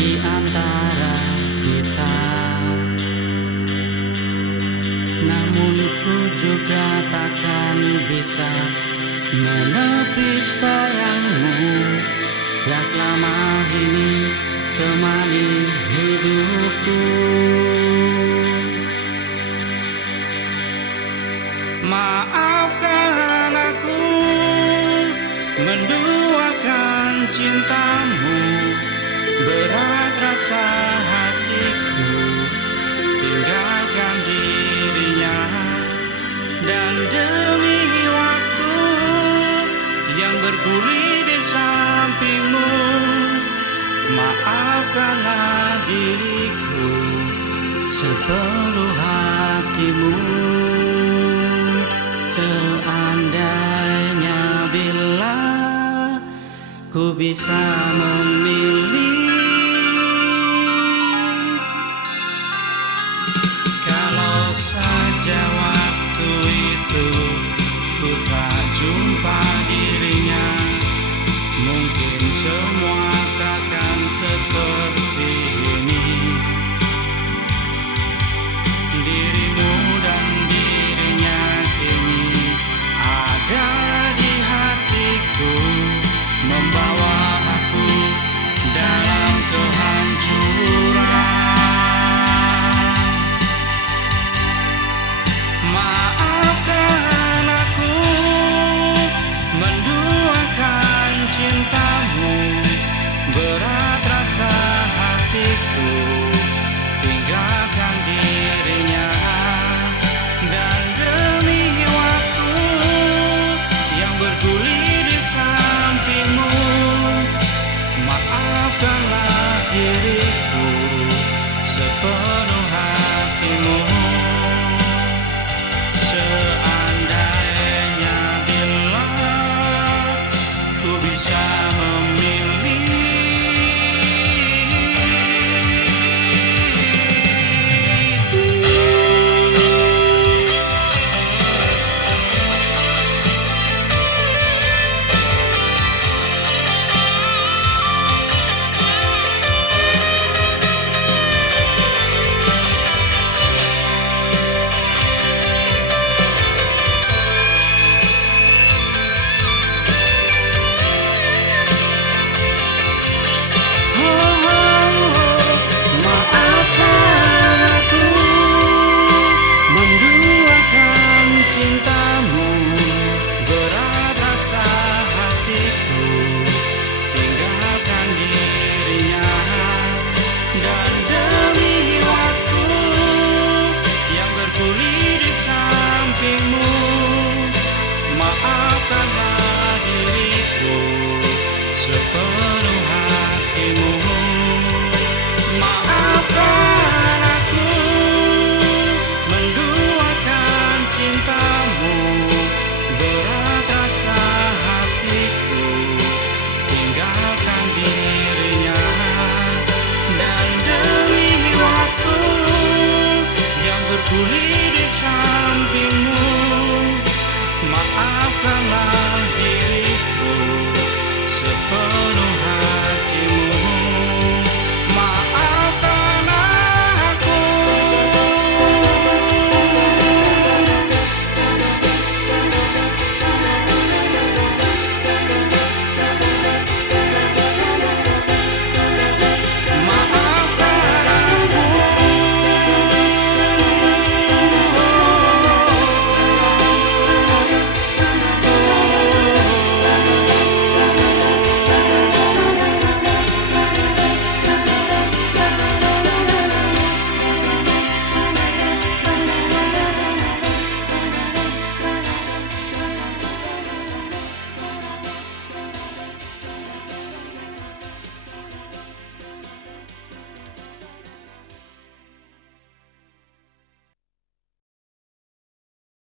di antara kita. Namun ku juga takkan bisa menepis bayangmu yang selama ini temani hidupku. Maafkan aku menduakan cintamu, berat rasa hatiku tinggalkan dirinya, dan demi waktu yang bergulir di sampingmu, maafkanlah diriku sepenuh hatimu. Seandainya bila ku bisa memilih, kalau saja waktu itu ku tak jumpa dirinya, mungkin semua takkan seperti ini. Dirimu dan dirinya kini ada di hatiku, membawa aku dalam kehancuran. Maafkan aku menduakan cintamu, berat rasa hatiku